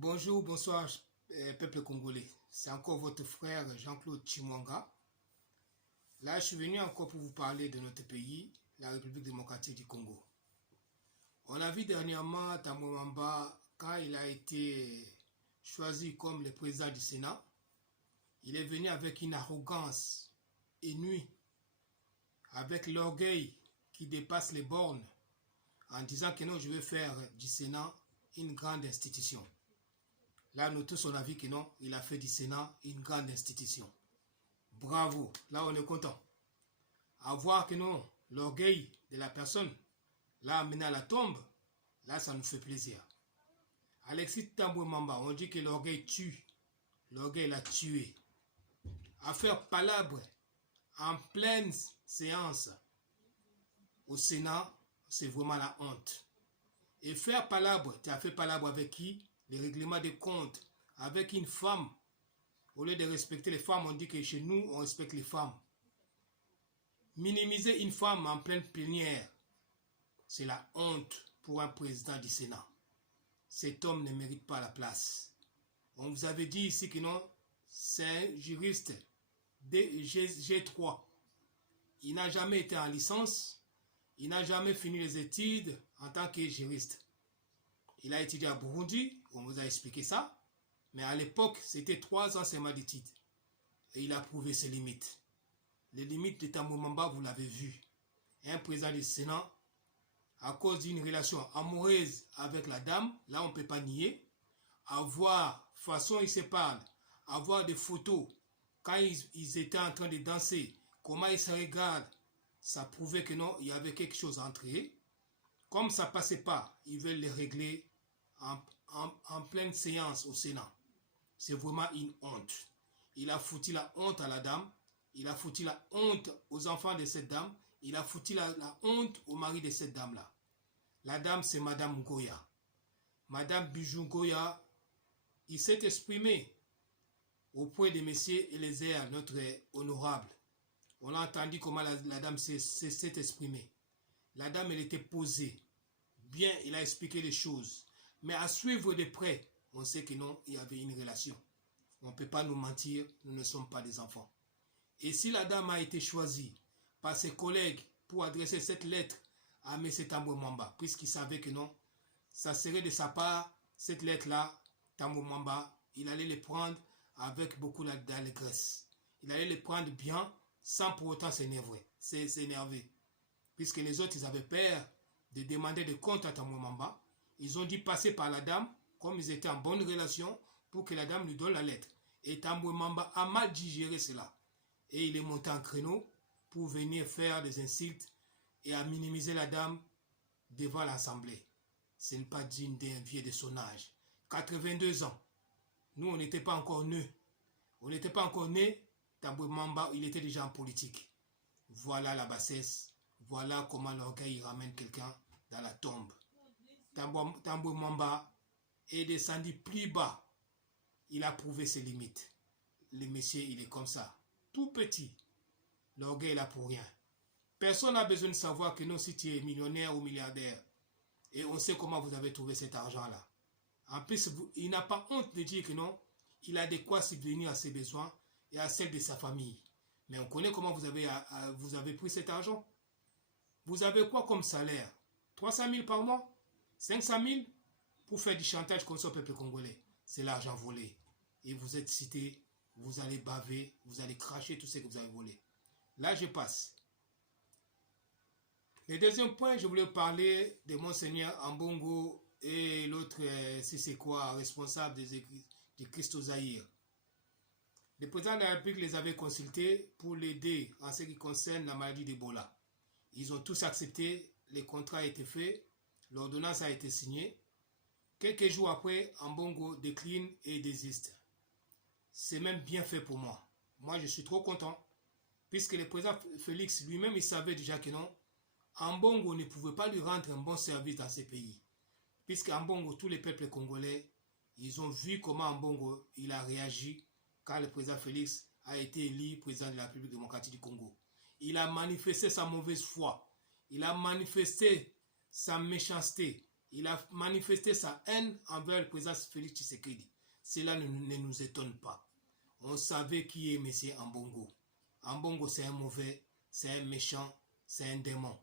Bonjour, bonsoir, peuple congolais. C'est encore votre frère Jean-Claude Chimwanga. Là, je suis venu encore pour vous parler de notre pays, la République démocratique du Congo. On a vu dernièrement Tambwe Mwamba, quand il a été choisi comme le président du Sénat, il est venu avec une arrogance inouïe, avec l'orgueil qui dépasse les bornes, en disant que non, je vais faire du Sénat une grande institution. Là, nous tous, on a vu que non, il a fait du Sénat une grande institution. Bravo, là, on est content. À voir que non, l'orgueil de la personne l'a amené à la tombe, là, ça nous fait plaisir. Alexis Tambwe Mwamba, on dit que l'orgueil tue. L'orgueil l'a tué. À faire palabre en pleine séance au Sénat, c'est vraiment la honte. Et faire palabre, tu as fait palabre avec qui? Les règlements des comptes, avec une femme. Au lieu de respecter les femmes, on dit que chez nous, on respecte les femmes. Minimiser une femme en pleine plénière, c'est la honte pour un président du Sénat. Cet homme ne mérite pas la place. On vous avait dit ici que non, c'est un juriste G3. Il n'a jamais été en licence, il n'a jamais fini les études en tant que juriste. Il a étudié à Burundi, on vous a expliqué ça, mais à l'époque, c'était 3 ans seulement d'études. Et il a prouvé ses limites. Les limites de Tambwe Mwamba, vous l'avez vu. Un président du Sénat, à cause d'une relation amoureuse avec la dame, là on ne peut pas nier, avoir, façon ils se parlent, avoir des photos, quand ils étaient en train de danser, comment ils se regardent, ça prouvait que non, il y avait quelque chose entre eux. Comme ça ne passait pas, ils veulent les régler en pleine séance au Sénat. C'est vraiment une honte. Il a foutu la honte à la dame, il a foutu la honte aux enfants de cette dame, il a foutu la honte au mari de cette dame-là. La dame, c'est Madame Ngoya. Madame Bijou Ngoya, il s'est exprimé auprès de M. Eliezer, notre honorable. On a entendu comment la dame s'est exprimée. La dame, elle était posée. Bien, il a expliqué les choses. Mais à suivre de près, on sait que non, il y avait une relation. On ne peut pas nous mentir, nous ne sommes pas des enfants. Et si la dame a été choisie par ses collègues pour adresser cette lettre à M. Tambwe Mwamba, puisqu'il savait que non, ça serait de sa part, cette lettre-là, Tambwe Mwamba, il allait les prendre avec beaucoup d'allégresse. Il allait les prendre bien, sans pour autant s'énerver. Puisque les autres, ils avaient peur de demander des comptes à Tambwe Mwamba. Ils ont dû passer par la dame, comme ils étaient en bonne relation, pour que la dame lui donne la lettre. Et Tambwe Mwamba a mal digéré cela. Et il est monté en créneau pour venir faire des insultes et à minimiser la dame devant l'Assemblée. Ce n'est pas digne d'un vieux de son âge. 82 ans. Nous, on n'était pas encore nés. On n'était pas encore nés. Tambwe Mwamba, il était déjà en politique. Voilà la bassesse. Voilà comment l'orgueil ramène quelqu'un dans la tombe. Tambwe Mwamba est descendu plus bas. Il a prouvé ses limites. Le monsieur, il est comme ça. Tout petit. L'orgueil est là pour rien. Personne n'a besoin de savoir que non, si tu es millionnaire ou milliardaire. Et on sait comment vous avez trouvé cet argent-là. En plus, il n'a pas honte de dire que non, il a de quoi subvenir à ses besoins et à celles de sa famille. Mais on connaît comment vous avez pris cet argent. Vous avez quoi comme salaire? 300 000 par mois? 500 000 pour faire du chantage contre ce peuple congolais. C'est l'argent volé. Et vous êtes cité, vous allez baver, vous allez cracher tout ce que vous avez volé. Là, je passe. Le deuxième point, je voulais parler de Monseigneur Ambongo et l'autre, si c'est quoi, responsable du Christ Zaïre. Le président de la République les avait consultés pour l'aider en ce qui concerne la maladie d'Ebola. Ils ont tous accepté, le contrat a été fait, l'ordonnance a été signée. Quelques jours après, Ambongo décline et désiste. C'est même bien fait pour moi. Moi, je suis trop content. Puisque le président Félix lui-même, il savait déjà que non, Ambongo ne pouvait pas lui rendre un bon service dans ces pays. Puisque Ambongo, tous les peuples congolais, ils ont vu comment Ambongo il a réagi quand le président Félix a été élu président de la République démocratique du Congo. Il a manifesté sa mauvaise foi. Il a manifesté sa méchanceté. il a manifesté sa haine envers le président Félix Tshisekedi. Cela ne nous étonne pas. On savait qui est M. Ambongo. Ambongo, c'est un mauvais, c'est un méchant, c'est un démon.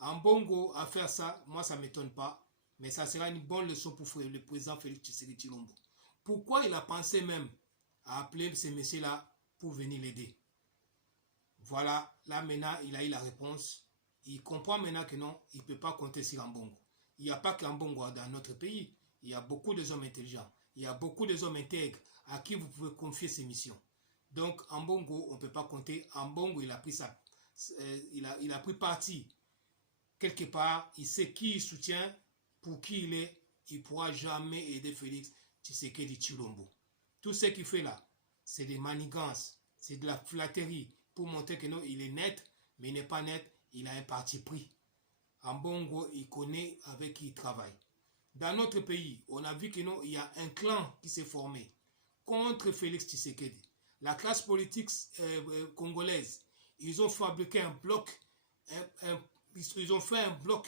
Ambongo, à faire ça, moi, ça ne m'étonne pas, mais ça sera une bonne leçon pour le président Félix Tshisekedi Tshilombo. Pourquoi il a pensé même à appeler ces messieurs-là pour venir l'aider? Voilà, là maintenant, il a eu la réponse. Il comprend maintenant que non, il ne peut pas compter sur Ambongo. Il n'y a pas qu'Ambongo dans notre pays. Il y a beaucoup de hommes intelligents. Il y a beaucoup de hommes intègres à qui vous pouvez confier ces missions. Donc, Ambongo, on ne peut pas compter. Ambongo, il a pris il a pris parti. Quelque part, il sait qui il soutient, pour qui il est. Il ne pourra jamais aider Félix Tshisekedi Tshilombo. Tout ce qu'il fait là, c'est des manigances, c'est de la flatterie pour montrer que non, il est net, mais il n'est pas net, il a un parti pris. Ambongo, il connaît avec qui il travaille. Dans notre pays, on a vu que non, il y a un clan qui s'est formé contre Félix Tshisekedi. La classe politique congolaise, ils ont fabriqué un bloc, ils ont fait un bloc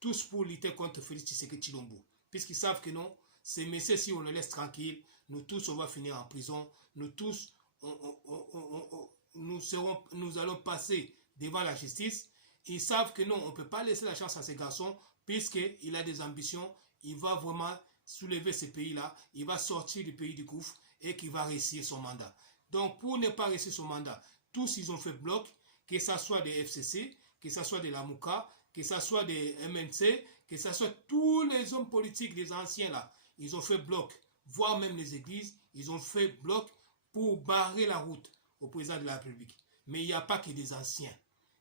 tous pour lutter contre Félix Tshisekedi Tshilombo. Puisqu'ils savent que non, ces messieurs, si on les laisse tranquilles, nous tous, on va finir en prison. Nous tous, nous allons passer devant la justice. Ils savent que non, on ne peut pas laisser la chance à ces garçons, puisqu'il a des ambitions. Il va vraiment soulever ces pays-là. Il va sortir du pays du gouffre et qu'il va réussir son mandat. Donc, pour ne pas réussir son mandat, tous, ils ont fait bloc, que ce soit des FCC, que ce soit de la Mouka, que ce soit des MNC, que ce soit tous les hommes politiques, les anciens là. Ils ont fait bloc, voire même les églises, ils ont fait bloc pour barrer la route au président de la République. Mais il n'y a pas que des anciens.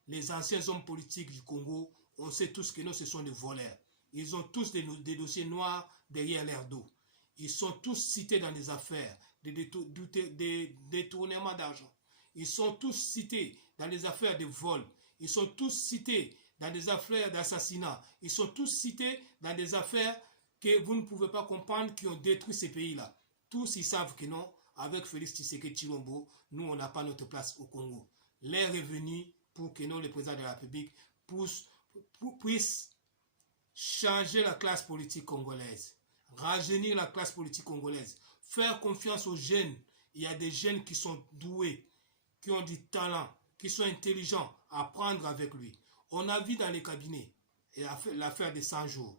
Les anciens hommes politiques du Congo, on sait tous que non, ce sont des voleurs. Ils ont tous des dossiers noirs derrière leur dos. Ils sont tous cités dans des affaires, des détournements d'argent. Ils sont tous cités dans des affaires de vol. Ils sont tous cités dans des affaires d'assassinat. Ils sont tous cités dans des affaires que vous ne pouvez pas comprendre qui ont détruit ces pays-là. Tous, ils savent que non, avec Félix Tshisekedi Tshilombo, nous, on n'a pas notre place au Congo. L'heure est venue pour que non, le président de la République puisse changer la classe politique congolaise, rajeunir la classe politique congolaise, faire confiance aux jeunes. Il y a des jeunes qui sont doués, qui ont du talent, qui sont intelligents, à prendre avec lui. On a vu dans les cabinets l'affaire des 100 jours.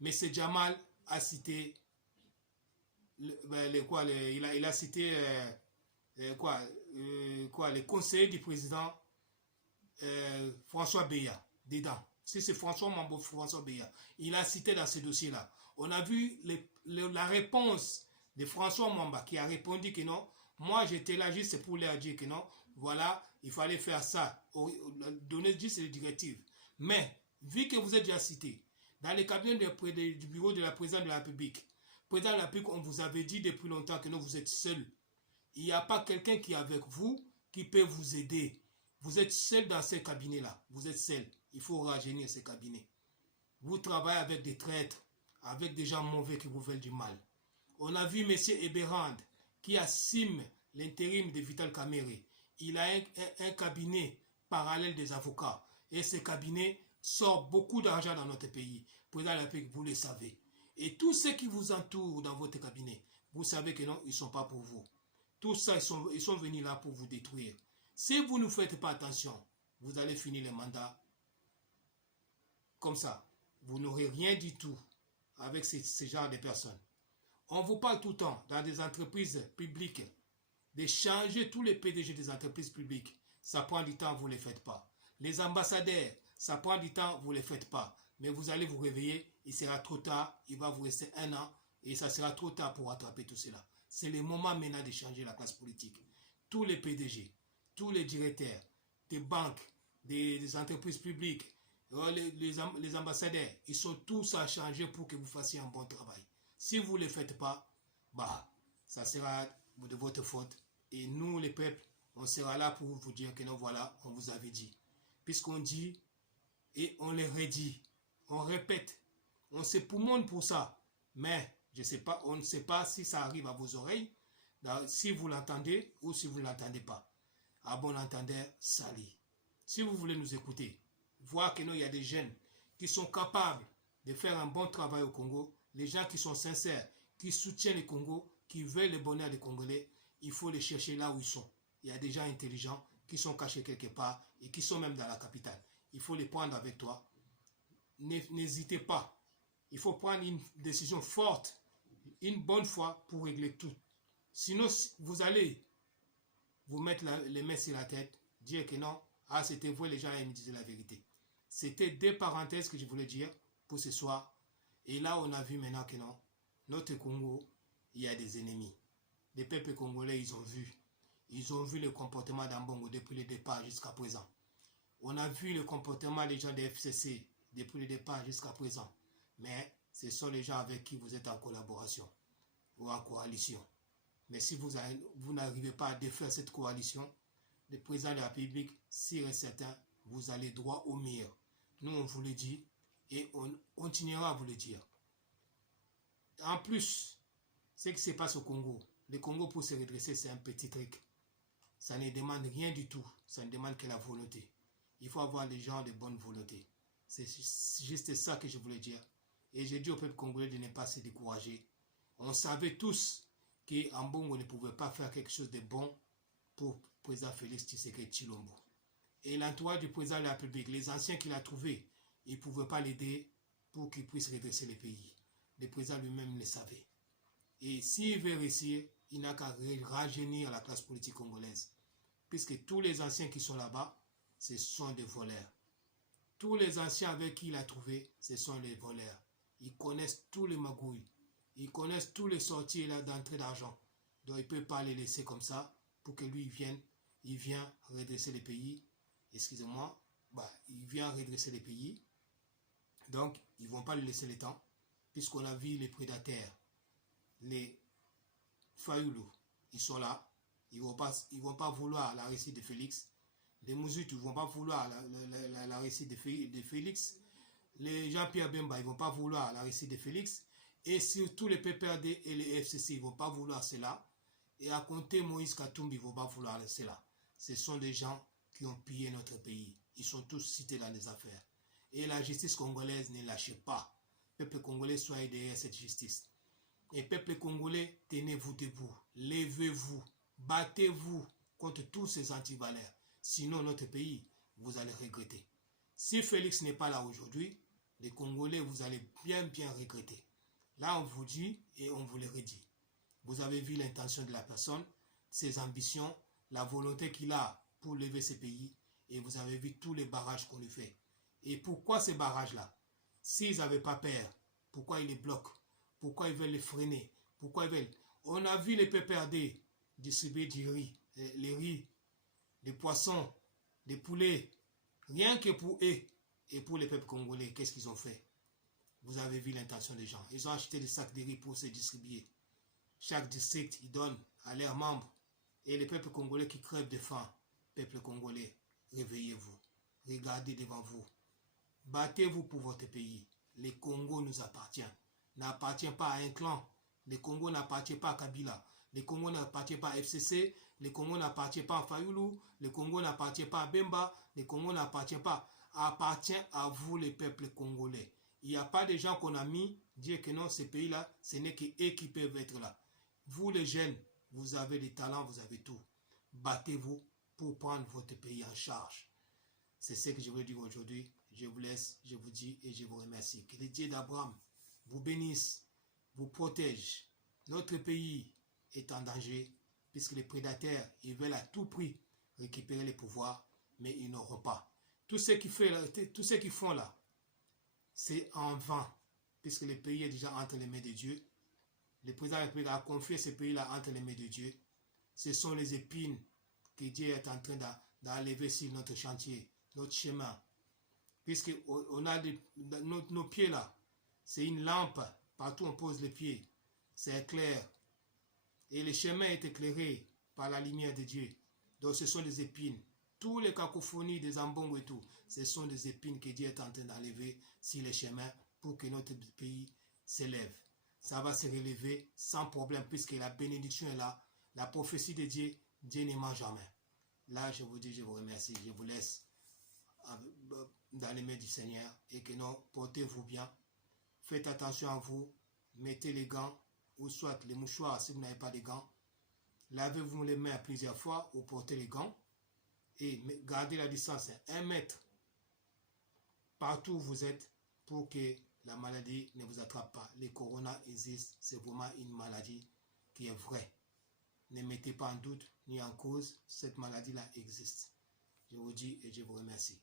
M. Jamal a cité il a cité les conseillers du président François Beya dedans. Si c'est François Beya, il a cité dans ce dossier-là. On a vu la réponse de François Mwamba qui a répondu que non, moi j'étais là juste pour leur dire que non, voilà, il fallait faire ça, donner juste les directives. Mais, vu que vous êtes déjà cité, dans les cabinets du bureau de la présidente de la République, président de la République, on vous avait dit depuis longtemps que non, vous êtes seul. Il n'y a pas quelqu'un qui est avec vous, qui peut vous aider. Vous êtes seul dans ces cabinets-là. Vous êtes seul. Il faut rajeunir ces cabinets. Vous travaillez avec des traîtres, avec des gens mauvais qui vous veulent du mal. On a vu M. Eberhand qui assume l'intérim de Vital Kamerhe. Il a un cabinet parallèle des avocats. Et ce cabinet sort beaucoup d'argent dans notre pays. Président de la République, vous le savez. Et tous ceux qui vous entourent dans votre cabinet, vous savez que non, ils ne sont pas pour vous. Tout ça, ils sont venus là pour vous détruire. Si vous ne faites pas attention, vous allez finir le mandat comme ça. Vous n'aurez rien du tout avec ce genre de personnes. On vous parle tout le temps dans des entreprises publiques de changer tous les PDG des entreprises publiques. Ça prend du temps, vous ne les faites pas. Les ambassadeurs, ça prend du temps, vous ne les faites pas. Mais vous allez vous réveiller, il sera trop tard, il va vous rester 1 an et ça sera trop tard pour rattraper tout cela. C'est le moment maintenant de changer la classe politique. Tous les PDG, tous les directeurs des banques, des entreprises publiques, les ambassadeurs, ils sont tous à changer pour que vous fassiez un bon travail. Si vous ne le faites pas, bah, ça sera de votre faute. Et nous, les peuples, on sera là pour vous dire que non, voilà, on vous avait dit. Puisqu'on dit et on le redit, on répète, on se poumonne pour ça. Mais je sais pas, on ne sait pas si ça arrive à vos oreilles, si vous l'entendez ou si vous ne l'entendez pas. À bon entendeur, salut. Si vous voulez nous écouter, voir que nous, il y a des jeunes qui sont capables de faire un bon travail au Congo, les gens qui sont sincères, qui soutiennent le Congo, qui veulent le bonheur des Congolais, il faut les chercher là où ils sont. Il y a des gens intelligents qui sont cachés quelque part et qui sont même dans la capitale. Il faut les prendre avec toi. N'hésitez pas. Il faut prendre une décision forte, une bonne fois pour régler tout. Sinon, vous allez vous mettre les mains sur la tête, dire que non, ah c'était vous les gens et me disaient la vérité. C'était des parenthèses que je voulais dire pour ce soir. Et là, on a vu maintenant que non, notre Congo, il y a des ennemis. Les peuples congolais, ils ont vu. Ils ont vu le comportement d'Ambongo depuis le départ jusqu'à présent. On a vu le comportement des gens des FCC depuis le départ jusqu'à présent. Mais ce sont les gens avec qui vous êtes en collaboration ou en coalition. Mais si vous n'arrivez pas à défaire cette coalition, le président de la République, sûr et certain, vous allez droit au mur. Nous, on vous le dit et on continuera à vous le dire. En plus, ce qui se passe au Congo, le Congo pour se redresser, c'est un petit truc. Ça ne demande rien du tout. Ça ne demande que la volonté. Il faut avoir des gens de bonne volonté. C'est juste ça que je voulais dire. Et j'ai dit au peuple congolais de ne pas se décourager. On savait tous qu'Ambongo ne pouvait pas faire quelque chose de bon pour le président Félix Tshisekedi Tshilombo. Et l'entourage du président de la République, les anciens qu'il a trouvés, ils ne pouvaient pas l'aider pour qu'il puisse redresser le pays. Le président lui-même le savait. Et s'il veut réussir, il n'a qu'à rajeunir la classe politique congolaise. Puisque tous les anciens qui sont là-bas, ce sont des voleurs. Tous les anciens avec qui il a trouvé, ce sont les voleurs. Ils connaissent tous les magouilles. Ils connaissent tous les sorties et d'entrée d'argent. Donc il ne peut pas les laisser comme ça pour que lui il vient redresser les pays. Excusez-moi, il vient redresser les pays. Donc ils ne vont pas lui laisser le temps. Puisqu'on a vu les prédateurs, les Fayoulou, ils sont là. Ils ne vont pas vouloir la réussite de Félix. Les Mouzoutou ne vont pas vouloir la réussite de Félix. Les Jean-Pierre Bemba, ils ne vont pas vouloir la réussite de Félix. Et surtout les PPRD et les FCC, ils ne vont pas vouloir cela. Et à compter Moïse Katumbi, ils ne vont pas vouloir cela. Ce sont des gens qui ont pillé notre pays. Ils sont tous cités dans les affaires. Et la justice congolaise ne lâche pas. Peuple congolais, soyez derrière cette justice. Et peuple congolais, tenez-vous debout. Levez-vous. Battez-vous contre tous ces antivaleurs. Sinon, notre pays, vous allez regretter. Si Félix n'est pas là aujourd'hui, les Congolais, vous allez bien regretter. Là, on vous dit et on vous le redit. Vous avez vu l'intention de la personne, ses ambitions, la volonté qu'il a pour lever ce pays. Et vous avez vu tous les barrages qu'on lui fait. Et pourquoi ces barrages-là? S'ils n'avaient pas peur, pourquoi ils les bloquent? Pourquoi ils veulent les freiner? Pourquoi ils veulent... On a vu les PPRD distribuer du riz, les riz, des poissons, des poulets, rien que pour eux et pour les peuples congolais. Qu'est-ce qu'ils ont fait? Vous avez vu l'intention des gens. Ils ont acheté des sacs de riz pour se distribuer. Chaque district, ils donnent à leurs membres. Et les peuples congolais qui crèvent de faim, peuple congolais, réveillez-vous. Regardez devant vous. Battez-vous pour votre pays. Le Congo nous appartient. N'appartient pas à un clan. Le Congo n'appartient pas à Kabila. Le Congo n'appartient pas à FCC. Le Congo n'appartient pas à Fayoulou. Le Congo n'appartient pas à Bemba. Le Congo n'appartient pas. Appartient à vous, les peuples congolais. Il n'y a pas de gens qu'on a mis dire que non, ces pays-là, ce n'est qu'eux qui peuvent être là. Vous, les jeunes, vous avez des talents, vous avez tout. Battez-vous pour prendre votre pays en charge. C'est ce que je veux dire aujourd'hui. Je vous laisse, je vous dis et je vous remercie. Que le Dieu d'Abraham vous bénisse, vous protège. Notre pays est en danger puisque les prédateurs, ils veulent à tout prix récupérer les pouvoirs, mais ils n'auront pas. Tout ce qu'ils font là, c'est en vain, puisque le pays est déjà entre les mains de Dieu. Le président de la République a confié ce pays-là entre les mains de Dieu. Ce sont les épines que Dieu est en train d'enlever sur notre chantier, notre chemin. Puisque on a nos pieds là, c'est une lampe, partout on pose les pieds, c'est clair. Et le chemin est éclairé par la lumière de Dieu. Donc ce sont des épines. Tous les cacophonies des ambongo et tout, ce sont des épines que Dieu est en train d'enlever sur les chemins pour que notre pays s'élève. Ça va se relever sans problème puisque la bénédiction est là. La prophétie de Dieu, Dieu ne ment jamais. Là, je vous dis, je vous remercie. Je vous laisse dans les mains du Seigneur et que non, portez-vous bien. Faites attention à vous. Mettez les gants ou soit les mouchoirs si vous n'avez pas de gants. Lavez-vous les mains plusieurs fois ou portez les gants. Et gardez la distance 1 mètre partout où vous êtes pour que la maladie ne vous attrape pas. Les corona existent. C'est vraiment une maladie qui est vraie. Ne mettez pas en doute ni en cause. Cette maladie-là existe. Je vous dis et je vous remercie.